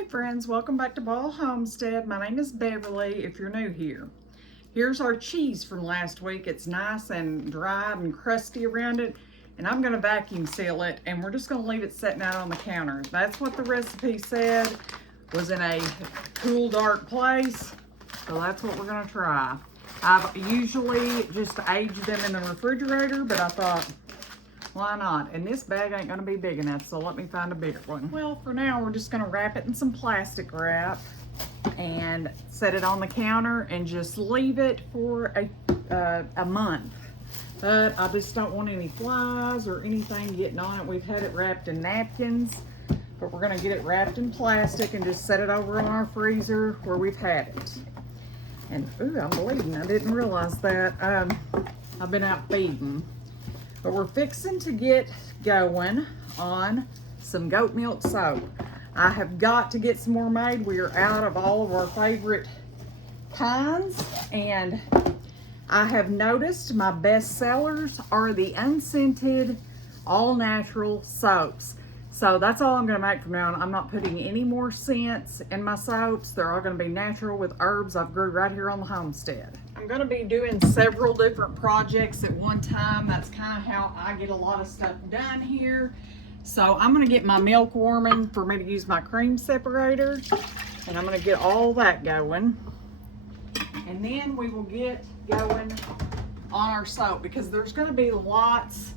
Hey friends, welcome back to Ball Homestead. My name is Beverly if you're new here. Here's our cheese from last week. It's nice and dried and crusty around it, and I'm going to vacuum seal it, and we're just going to leave it sitting out on the counter. That's what the recipe said, was in a cool, dark place, so that's what we're going to try. I've usually just aged them in the refrigerator, but I thought, why not? And this bag ain't gonna be big enough, so let me find a bigger one. Well, for now, we're just gonna wrap it in some plastic wrap and set it on the counter and just leave it for a month. But I just don't want any flies or anything getting on it. We've had it wrapped in napkins, but we're gonna get it wrapped in plastic and just set it over on our freezer where we've had it. And, ooh, I'm bleeding. I didn't realize that. I've been out feeding. But we're fixing to get going on some goat milk soap. I have got to get some more made. We are out of all of our favorite kinds, and I have noticed my best sellers are the unscented, all natural soaps. So that's all I'm gonna make from now on. I'm not putting any more scents in my soaps. They're all gonna be natural with herbs I've grew right here on the homestead. I'm gonna be doing several different projects at one time. That's kind of how I get a lot of stuff done here. So I'm gonna get my milk warming for me to use my cream separator, and I'm gonna get all that going. And then we will get going on our soap, because there's gonna be lots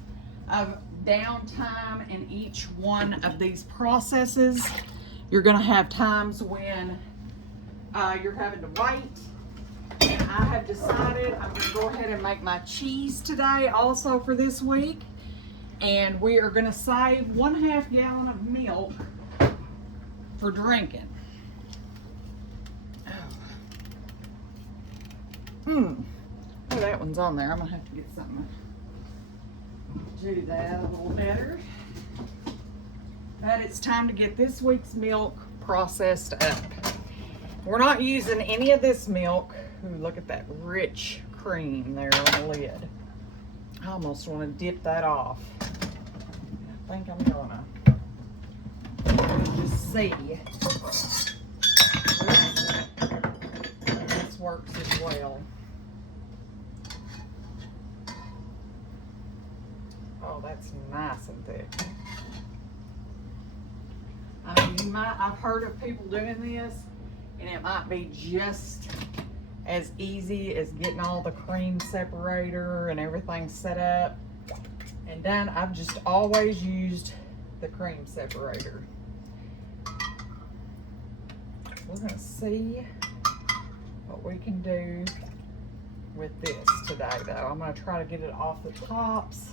of downtime in each one of these processes. You're gonna have times when you're having to wait. And I have decided I'm gonna go ahead and make my cheese today also for this week. And we are gonna save 1/2 gallon of milk for drinking. Oh, that one's on there. I'm gonna have to get something to do that a little better. But it's time to get this week's milk processed up. We're not using any of this milk. Ooh, look at that rich cream there on the lid. I almost want to dip that off. I think I'm gonna. Just see. This works as well. Oh, that's nice and thick. I mean, I've heard of people doing this, and it might be just as easy as getting all the cream separator and everything set up and done. I've just always used the cream separator. We're gonna see what we can do with this today, though. I'm gonna try to get it off the tops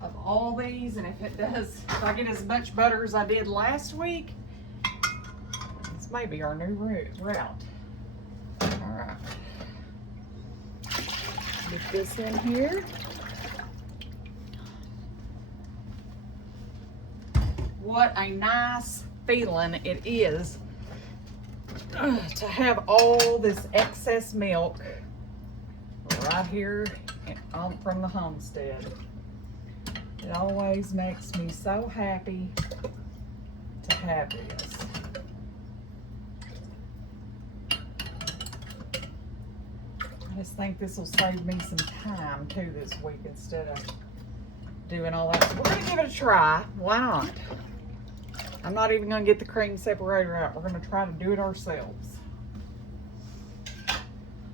of all these, and if I get as much butter as I did last week, this may be our new route. All right, get this in here. What a nice feeling it is to have all this excess milk right here from the homestead. It always makes me so happy to have this. I just think this will save me some time too this week instead of doing all that. So we're gonna give it a try. Why not? I'm not even gonna get the cream separator out. We're gonna try to do it ourselves.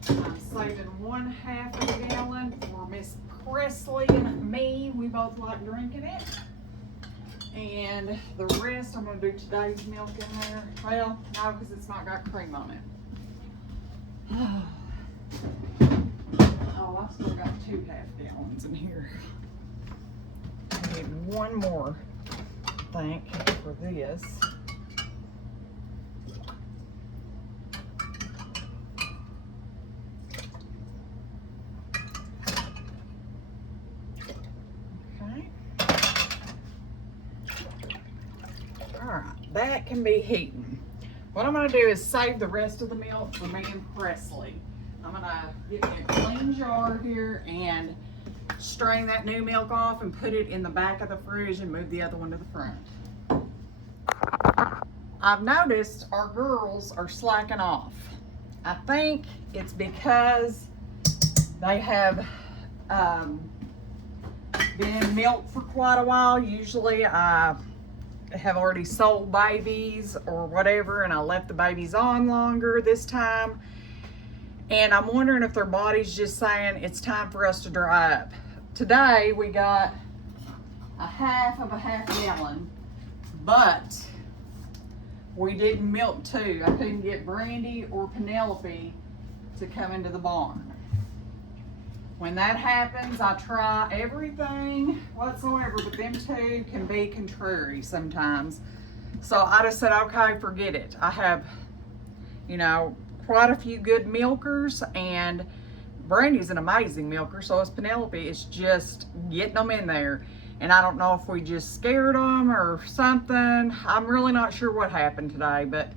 I'm saving 1/2 of a gallon for Miss Presley and me. We both like drinking it. And the rest, I'm gonna do today's milk in there. Well, no, because it's not got cream on it. Oh, I've still got 2/2 gallons in here. I need one more, I think, for this. Okay. All right, that can be heating. What I'm gonna do is save the rest of the milk for me and Presley. I'm gonna get me a clean jar here and strain that new milk off and put it in the back of the fridge and move the other one to the front. I've noticed our girls are slacking off. I think it's because they have been in milk for quite a while. Usually I have already sold babies or whatever, and I left the babies on longer this time. And I'm wondering if their body's just saying it's time for us to dry up. Today we got a half gallon, but we didn't milk two. I couldn't get Brandy or Penelope to come into the barn. When that happens, I try everything whatsoever, but them two can be contrary sometimes. So I just said, okay, forget it. I have, you know, quite a few good milkers, and Brandy's an amazing milker, so is Penelope. It's just getting them in there. And I don't know if we just scared them or something. I'm really not sure what happened today, but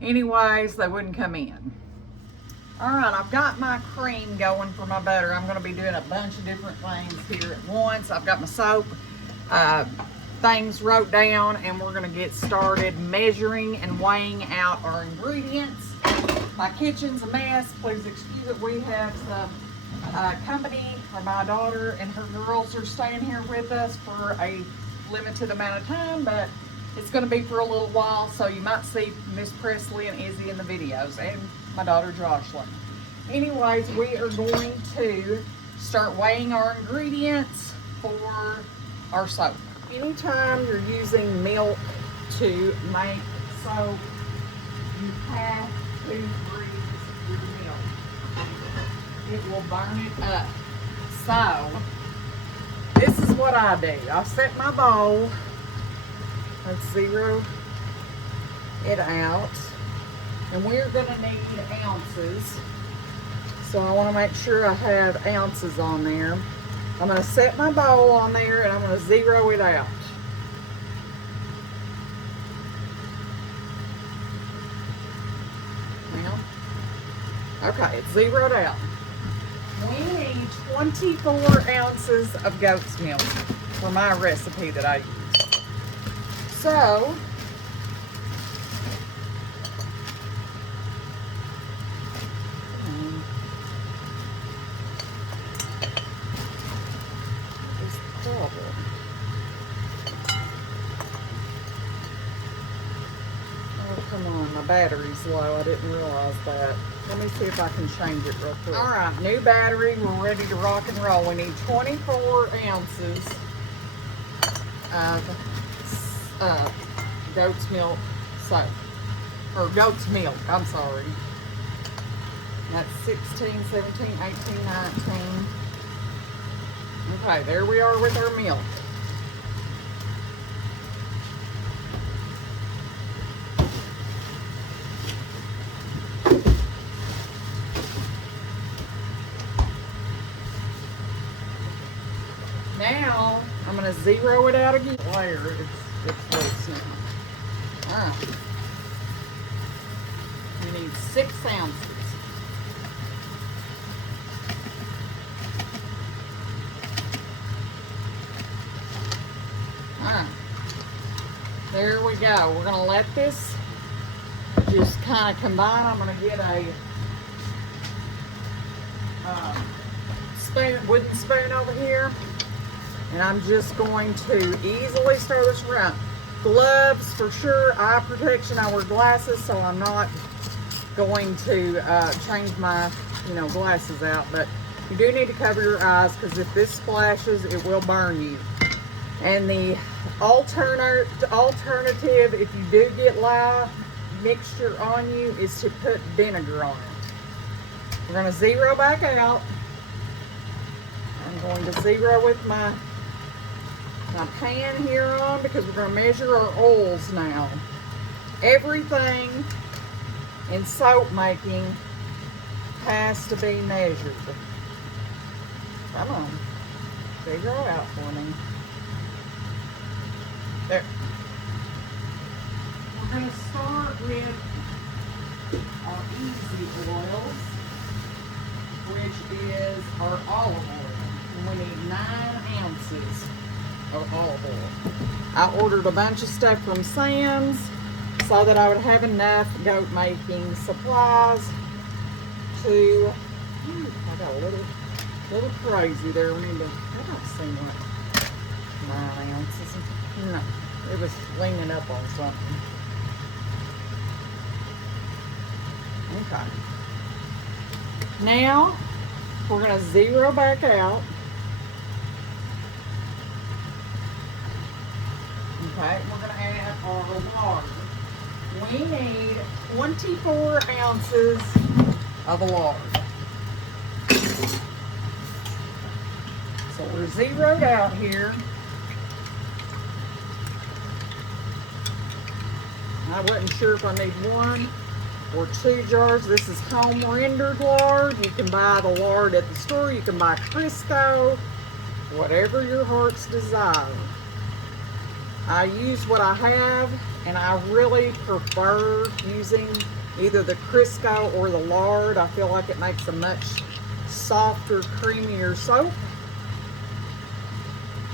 anyways, they wouldn't come in. All right, I've got my cream going for my butter. I'm gonna be doing a bunch of different things here at once. I've got my soap things wrote down, and we're gonna get started measuring and weighing out our ingredients. My kitchen's a mess. Please excuse it. We have some company, or my daughter and her girls are staying here with us for a limited amount of time, but it's gonna be for a little while, so you might see Miss Presley and Izzy in the videos, and my daughter Jocelyn. Anyways, we are going to start weighing our ingredients for our soap. Anytime you're using milk to make soap, you have to freeze your milk. It will burn it up. So, this is what I do. I set my bowl, let's zero it out. And we're gonna need ounces. So I wanna make sure I have ounces on there. I'm gonna set my bowl on there and I'm gonna zero it out. Now, okay, it's zeroed out. We need 24 ounces of goat's milk for my recipe that I use. So, oh, come on, my battery's low. I didn't realize that. Let me see if I can change it real quick. All right, new battery. We're ready to rock and roll. We need 24 ounces of goat's milk soap. Or goat's milk, I'm sorry. That's 16, 17, 18, 19. Okay, there we are with our milk. Now, I'm going to zero it out again. Layer, it's loose now. All right. You need 6 ounces. There we go. We're gonna let this just kind of combine. I'm gonna get a wooden spoon over here, and I'm just going to easily stir this around. Gloves for sure, eye protection. I wear glasses, so I'm not going to change my glasses out, but you do need to cover your eyes, because if this splashes, it will burn you. And the alternative, if you do get lye mixture on you, is to put vinegar on it. We're going to zero back out. I'm going to zero with my pan here on, because we're going to measure our oils now. Everything in soap making has to be measured. Come on, zero out for me. There. We're going to start with our easy oils, which is our olive oil. And we need 9 ounces of olive oil. I ordered a bunch of stuff from Sam's, so that I would have enough goat making supplies to, I got a little crazy there. We need to, I don't see what, 9 ounces. No, it was leaning up on something. Okay. Now, we're going to zero back out. Okay, we're going to add our lard. We need 24 ounces of lard. So we're zeroed out here. I wasn't sure if I need 1 or 2 jars. This is home rendered lard. You can buy the lard at the store. You can buy Crisco, whatever your heart's desire. I use what I have, and I really prefer using either the Crisco or the lard. I feel like it makes a much softer, creamier soap.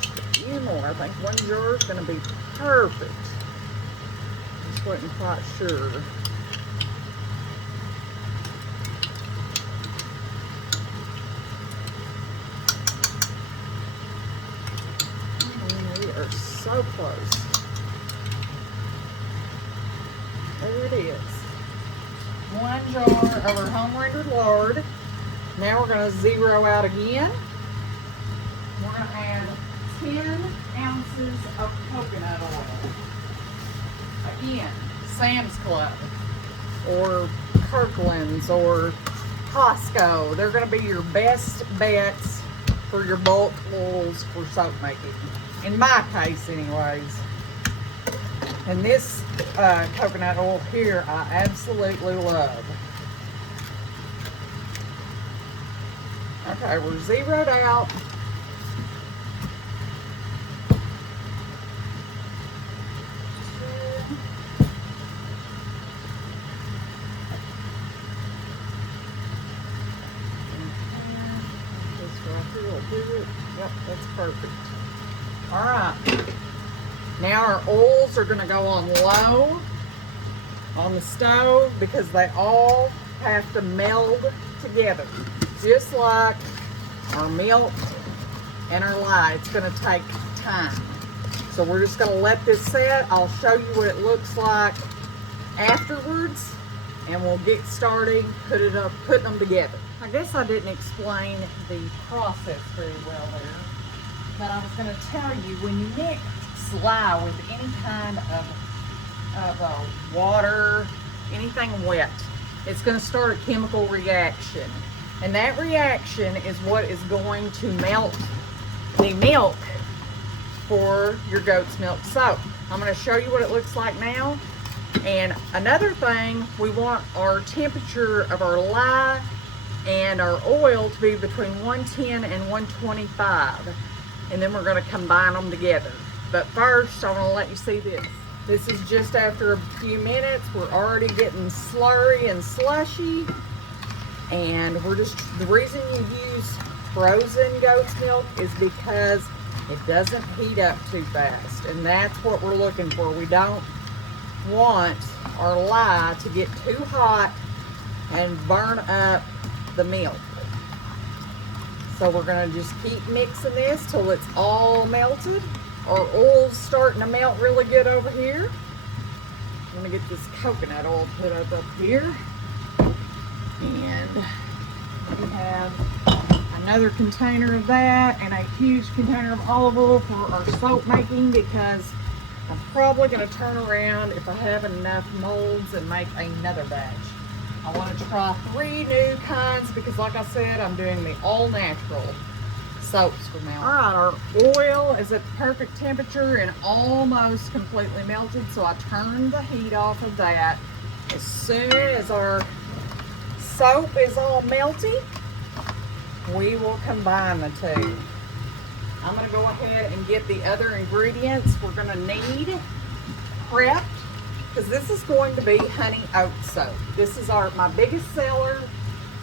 A few more. I think 1 jar is going to be perfect. Just wasn't quite sure. And we are so close. There it is. 1 jar of our home rendered lard. Now we're going to zero out again. We're going to add 10 ounces of coconut oil. Again, Sam's Club or Kirkland's or Costco. They're going to be your best bets for your bulk oils for soap making. In my case, anyways. And this coconut oil here, I absolutely love. Okay, we're zeroed out. Yep, that's perfect. All right. Now our oils are going to go on low on the stove because they all have to meld together. Just like our milk and our lye, it's going to take time. So we're just going to let this set. I'll show you what it looks like afterwards, and we'll get started putting them together. I guess I didn't explain the process very well there, but I was going to tell you, when you mix lye with any kind of water, anything wet, it's going to start a chemical reaction, and that reaction is what is going to melt the milk for your goat's milk soap. I'm going to show you what it looks like now. And another thing, we want our temperature of our lye and our oil to be between 110 and 125, and then we're going to combine them together. But first, I want to let you see this. This is just after a few minutes. We're already getting slurry and slushy, and the reason you use frozen goat's milk is because it doesn't heat up too fast, and that's what we're looking for. We don't want our lye to get too hot and burn up the milk. So we're going to just keep mixing this till it's all melted. Our oil's starting to melt really good over here. I'm going to get this coconut oil put up here. And we have another container of that and a huge container of olive oil for our soap making, because I'm probably going to turn around if I have enough molds and make another batch. I want to try 3 new kinds because, like I said, I'm doing the all natural soaps from now on. All right, our oil is at the perfect temperature and almost completely melted, so I turned the heat off of that. As soon as our soap is all melty, we will combine the two. I'm going to go ahead and get the other ingredients we're going to need prepped, because this is going to be honey oat soap. This is my biggest seller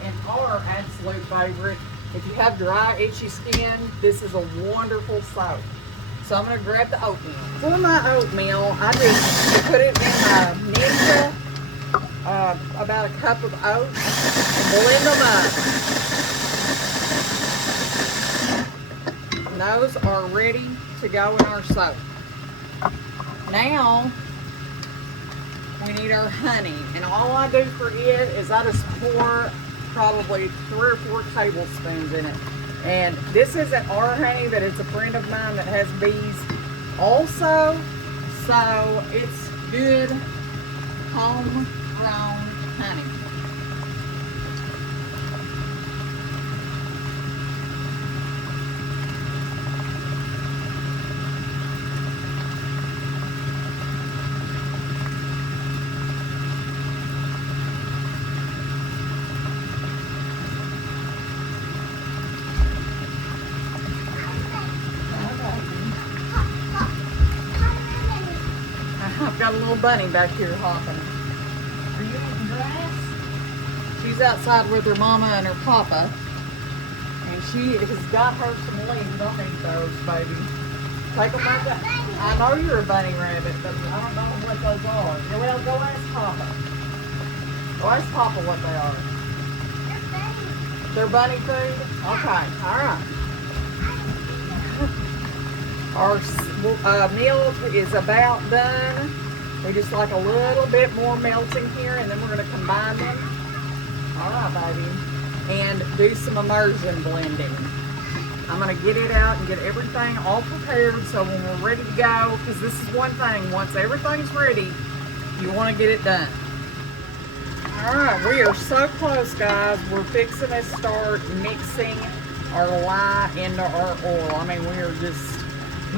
and our absolute favorite. If you have dry, itchy skin, this is a wonderful soap. So I'm gonna grab the oatmeal. For my oatmeal, I just put it in my Ninja, about a cup of oats, and blend them up. And those are ready to go in our soap. Now, we need our honey. And all I do for it is I just pour probably 3 or 4 tablespoons in it. And this isn't our honey, but it's a friend of mine that has bees also. So it's good homegrown honey. I've got a little bunny back here hopping. Are you eating grass? She's outside with her mama and her papa. And she has got her some leaves. Don't eat those, baby. Take them back up. I know you're a bunny rabbit, but I don't know what those are. Well, go ask Papa. Go ask Papa what they are. They're bunny food? Okay, alright. Our milk is about done. We just like a little bit more melting here, and then we're going to combine them. All right, baby. And do some immersion blending. I'm going to get it out and get everything all prepared so when we're ready to go, because this is one thing, once everything's ready, you want to get it done. All right, we are so close, guys. We're fixing to start mixing our lye into our oil. I mean, we are just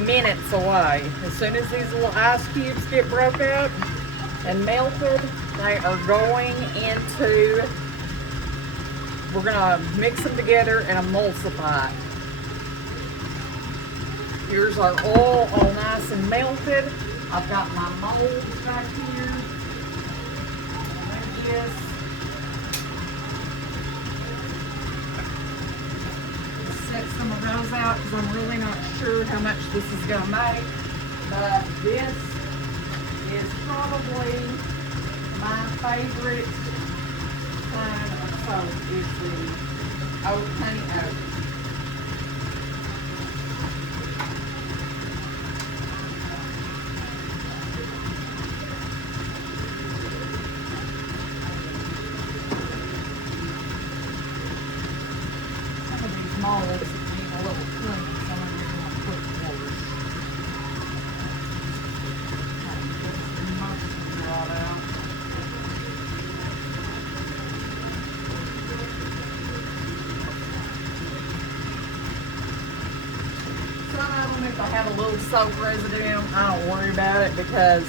minutes away. As soon as these little ice cubes get broke up and melted, they are going into, we're gonna mix them together and emulsify it. Here's our oil all nice and melted. I've got my molds back here. Like this. Set some of those out because I'm really not sure how much this is going to make, but this is probably my favorite kind of soap is the oat honey oat. Molds need a little clean, so I'm going to put water. Some of them, if they have a little soap residue, I don't worry about it because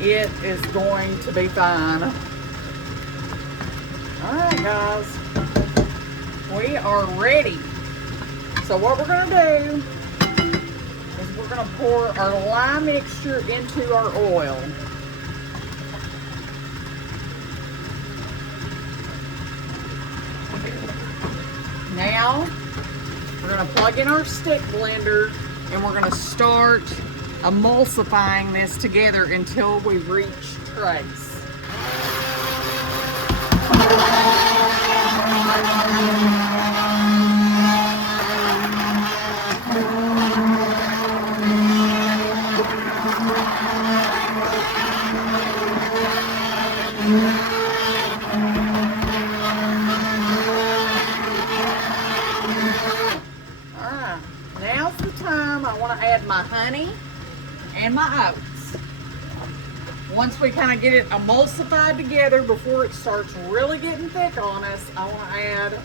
it is going to be fine. Alright, guys. We are ready. So what we're going to do is we're going to pour our lye mixture into our oil. Now, we're going to plug in our stick blender and we're going to start emulsifying this together until we reach trace. Alright, now's the time I want to add my honey and my oats. Once we kind of get it emulsified together before it starts really getting thick on us, I want to add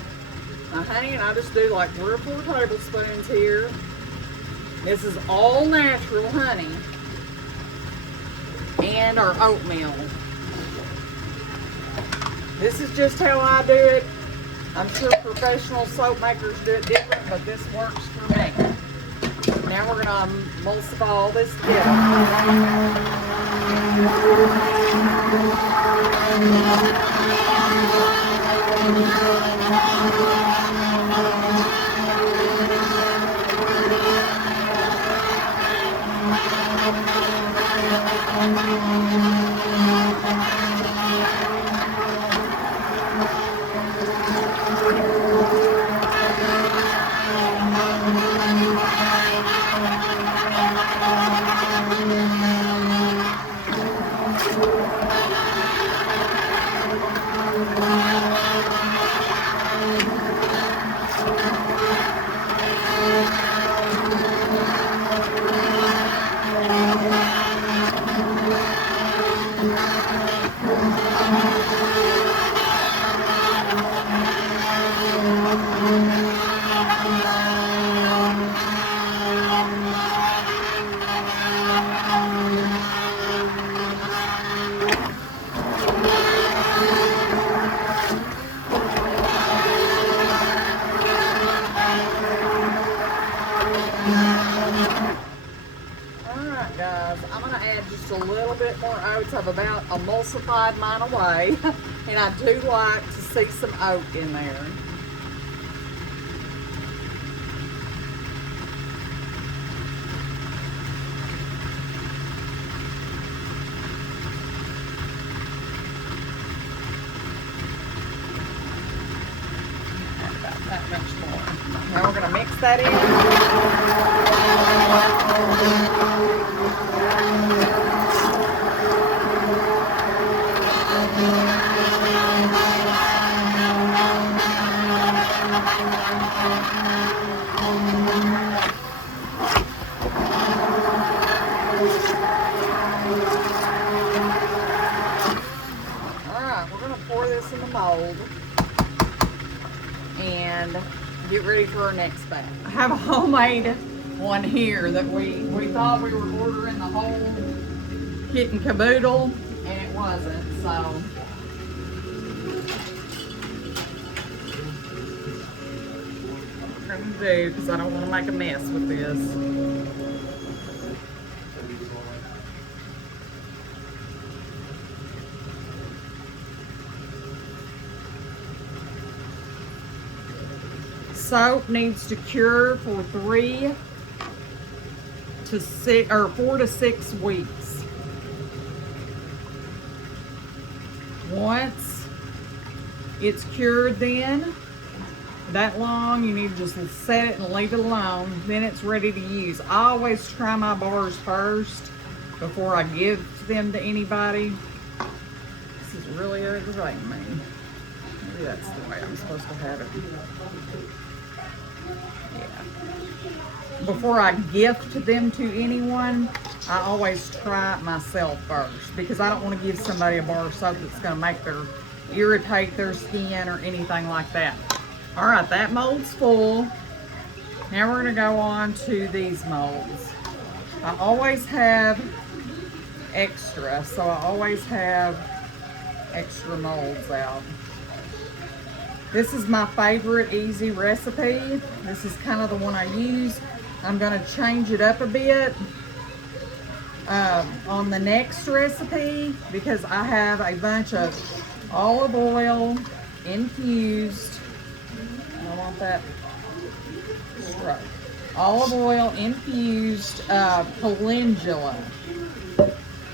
my honey, and I just do like 3 or 4 tablespoons here. This is all natural honey. And our oatmeal. This is just how I do it. I'm sure professional soap makers do it different, but this works for me. Now we're going to emulsify all this together. I've about emulsified mine away, and I do like to see some oat in there. About that much more. Now we're going to mix that in. Alright, we're going to pour this in the mold and get ready for our next batch. I have a homemade one here that we thought we were ordering the whole kit and caboodle, and it wasn't, so what we're going to do, because I don't want to make a mess with this. Soap needs to cure for 4 to 6 weeks. Once it's cured then, that long, you need to just set it and leave it alone. Then it's ready to use. I always try my bars first before I give them to anybody. This is really aggravating me. Maybe that's the way I'm supposed to have it. Yeah. Before I gift them to anyone, I always try it myself first, because I don't want to give somebody a bar of soap that's going to irritate their skin or anything like that. All right, that mold's full. Now we're going to go on to these molds. I always have extra, so I always have extra molds out. This is my favorite easy recipe. This is kind of the one I use. I'm going to change it up a bit on the next recipe, because I have a bunch of olive oil infused. I want that straight. Olive oil infused calendula.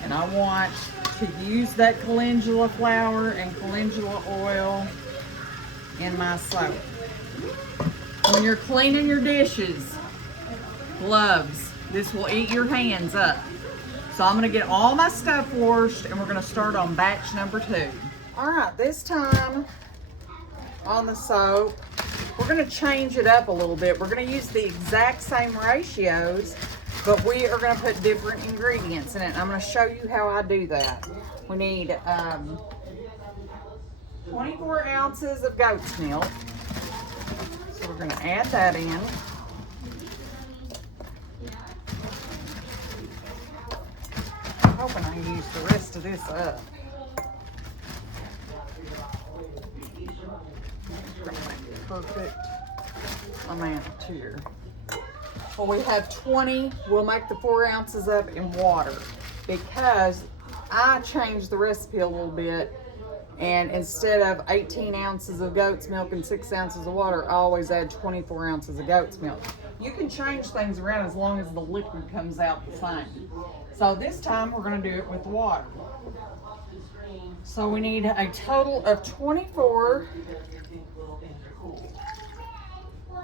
And I want to use that calendula flour and calendula oil in my soap. When you're cleaning your dishes, gloves, this will eat your hands up. So I'm going to get all my stuff washed, and we're going to start on batch number 2. All right, this time on the soap, we're going to change it up a little bit. We're going to use the exact same ratios, but we are going to put different ingredients in it. I'm going to show you how I do that. We need 24 ounces of goat's milk. So we're going to add that in. I'm hoping I can use the rest of this up. Perfect amount here. Well, we have 20. We'll make the 4 ounces up in water, because I changed the recipe a little bit, and instead of 18 ounces of goat's milk and 6 ounces of water, I always add 24 ounces of goat's milk. You can change things around as long as the liquid comes out the same. So this time we're going to do it with water. So we need a total of 24.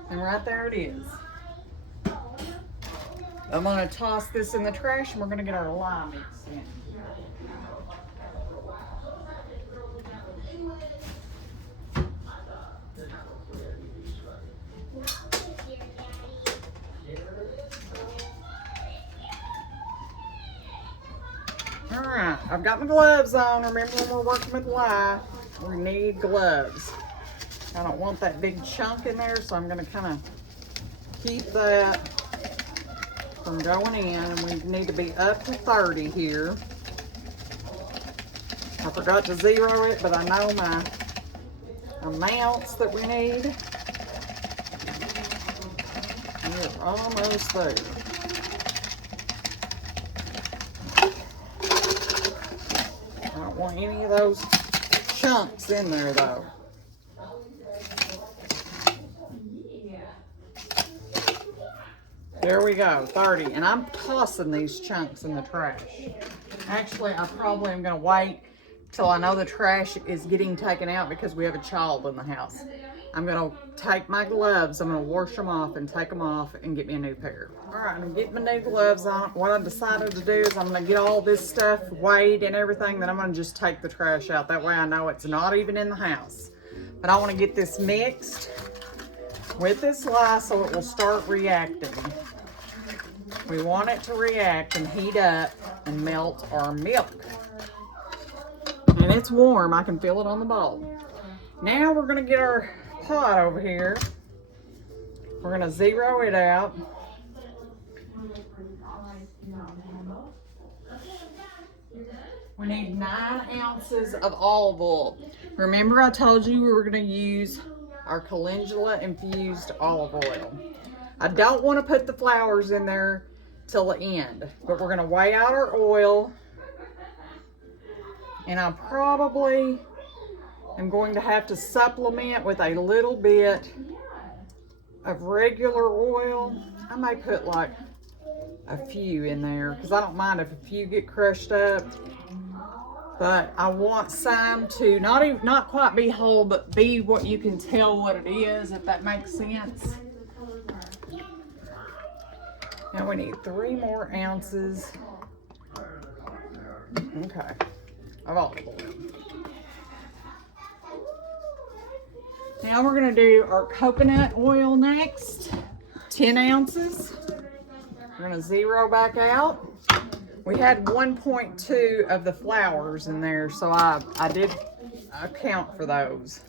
And right there it is. I'm going to toss this in the trash, and we're going to get our lye mix in. All right, I've got my gloves on. Remember, when we're working with lye, we need gloves. I don't want that big chunk in there, so I'm going to kind of keep that from going in. And we need to be up to 30 here. I forgot to zero it, but I know my amounts that we need. We're almost there. any of those chunks in there though. There we go, 30. And I'm tossing these chunks in the trash. Actually, I probably am gonna wait till I know the trash is getting taken out because we have a child in the house. I'm gonna take my gloves, I'm gonna wash them off and take them off and get me a new pair. All right, I'm getting my new gloves on. What I decided to do is I'm gonna get all this stuff weighed and everything, then I'm gonna just take the trash out. That way I know it's not even in the house. But I wanna get this mixed with this lye so it will start reacting. We want it to react and heat up and melt our milk. And it's warm, I can feel it on the bowl. Now we're gonna get our pot over here. We're gonna zero it out. We need 9 ounces of olive oil. Remember I told you we were gonna use our calendula infused olive oil. I don't want to put the flowers in there till the end, but we're going to weigh out our oil, and I probably am going to have to supplement with a little bit of regular oil. I may put like a few in there because I don't mind if a few get crushed up, but I want some to not quite be whole, but be what you can tell what it is, if that makes sense. Now we need 3 more ounces, okay, of olive oil. Now we're gonna do our coconut oil next, 10 ounces. We're gonna zero back out. We had 1.2 of the flowers in there, so I did account for those.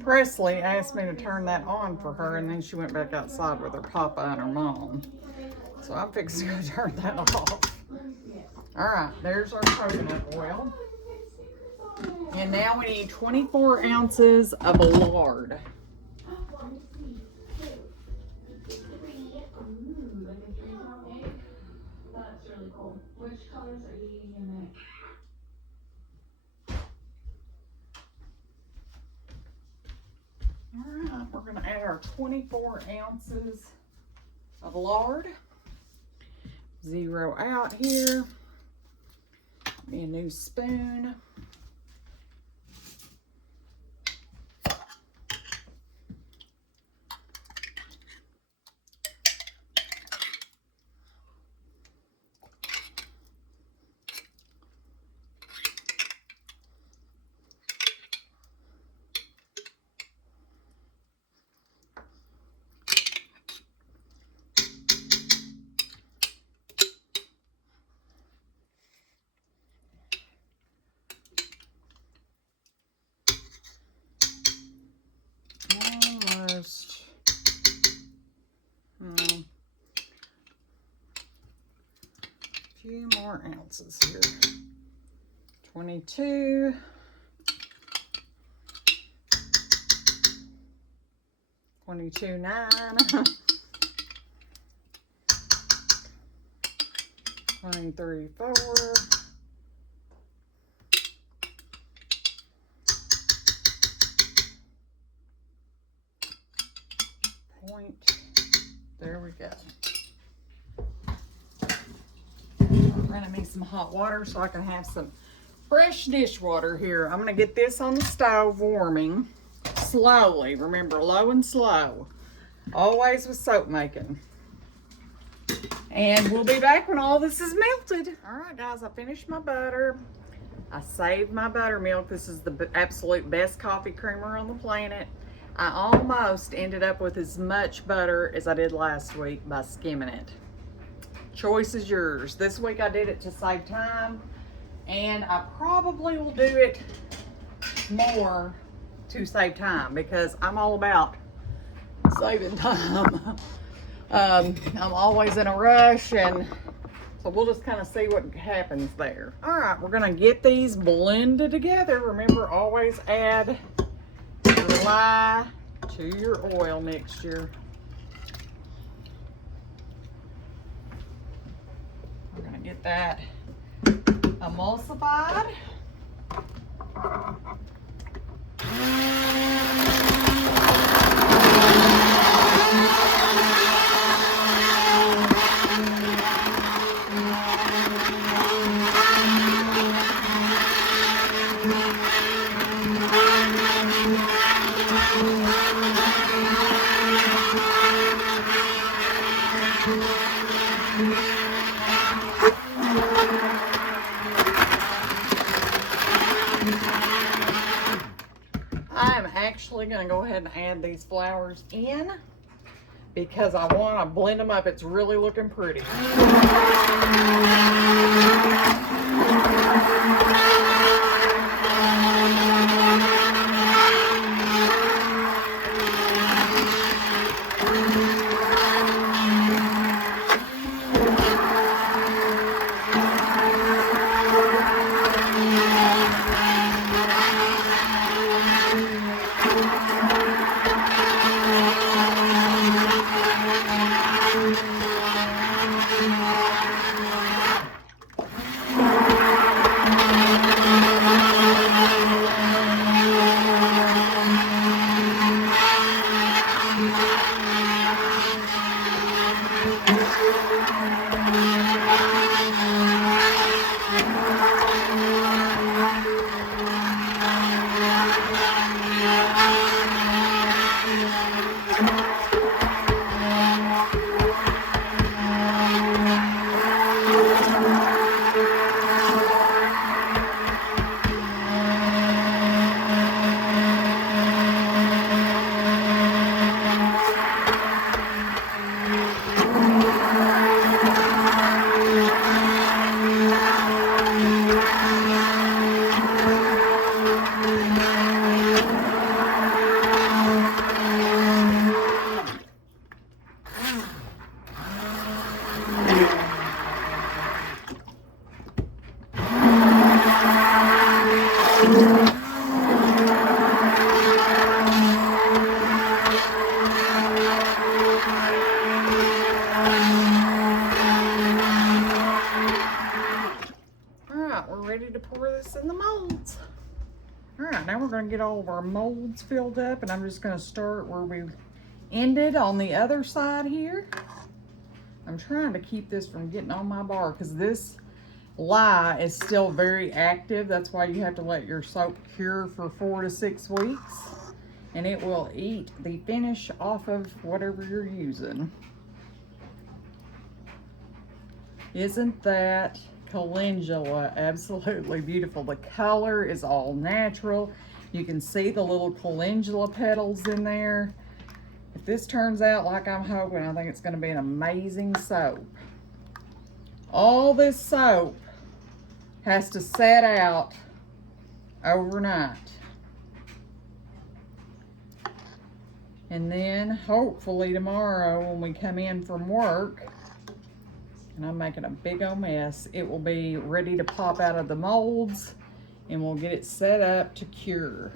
Presley asked me to turn that on for her, and then she went back outside with her papa and her mom. So I'm fixing to turn that off. All right, there's our coconut oil. And now we need 24 ounces of lard. All right, we're going to add our 24 ounces of lard. Zero out here. Give me a new spoon. Almost. A few more ounces here. 22. 22.9. 23.4. There we go. Running me some hot water so I can have some fresh dishwater here. I'm gonna get this on the stove warming slowly. Remember, low and slow. Always with soap making. And we'll be back when all this is melted. All right, guys, I finished my butter. I saved my buttermilk. This is the absolute best coffee creamer on the planet. I almost ended up with as much butter as I did last week by skimming it. Choice is yours. This week I did it to save time, and I probably will do it more to save time because I'm all about saving time. I'm always in a rush, and So we'll just kind of see what happens there. All right, we're gonna get these blended together. Remember, always add your lye to your oil mixture. We're gonna get that emulsified. I'm actually going to go ahead and add these flowers in because I want to blend them up. It's really looking pretty. Ready to pour this in the molds. All right, now we're going to get all of our molds filled up, and I'm just going to start where we ended on the other side here. I'm trying to keep this from getting on my bar because this lye is still very active. That's why you have to let your soap cure for 4 to 6 weeks, and it will eat the finish off of whatever you're using. Isn't that calendula absolutely beautiful? The color is all natural. You can see the little calendula petals in there. If this turns out like I'm hoping, I think it's going to be an amazing soap. All this soap has to set out overnight. And then hopefully tomorrow when we come in from work, and I'm making a big old mess, it will be ready to pop out of the molds and we'll get it set up to cure.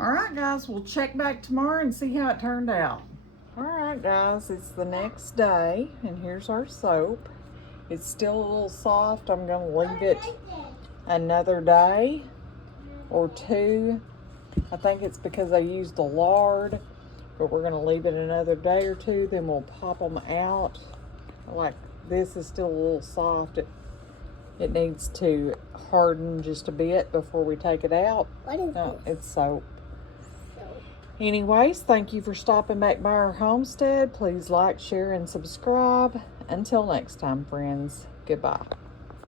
All right, guys, we'll check back tomorrow and see how it turned out. All right, guys, it's the next day, and here's our soap. It's still a little soft. I'm going to leave it another day or two. I think it's because I used the lard, but we're going to leave it another day or two, then we'll pop them out. Like this is still a little soft. It needs to harden just a bit before we take it out. What is No, this? it's soap. Soap. Anyways, thank you for stopping back by our homestead. Please like, share, and subscribe. Until next time, friends. Goodbye.